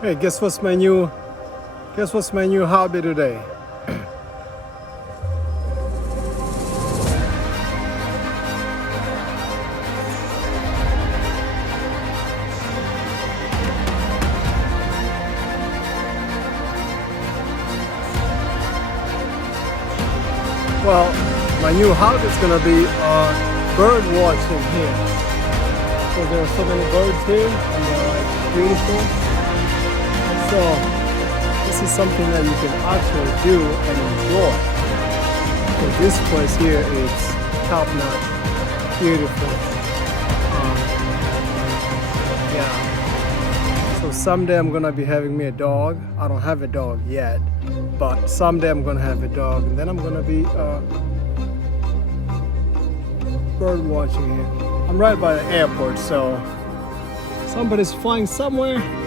Hey, guess what's my new hobby today? Well, my new hobby is gonna be bird watching here. So there are so many birds here, and they're like beautiful. So this is something that you can actually do and enjoy. So this place here is top notch, beautiful. Yeah. So someday I'm gonna be having me a dog. I don't have a dog yet, but someday I'm gonna have a dog, and then I'm gonna be bird watching here. I'm right by the airport, so somebody's flying somewhere.